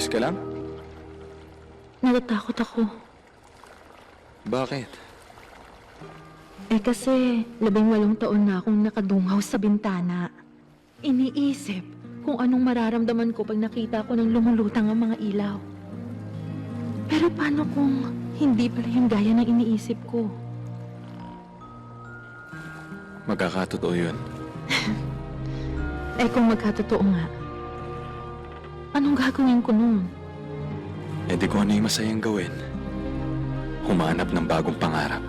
Ayos ka lang? Natatakot ako. Bakit? Kasi 18 taon na akong nakadungaw sa bintana. Iniisip kung anong mararamdaman ko pag nakita ko ng lumulutang ang mga ilaw. Pero paano kung hindi pala yung gaya ng iniisip ko? Magkakatotoo yun. Kung magkatotoo nga, anong gagawin ko nun? Di ko ano yung masayang gawin. Humanap ng bagong pangarap.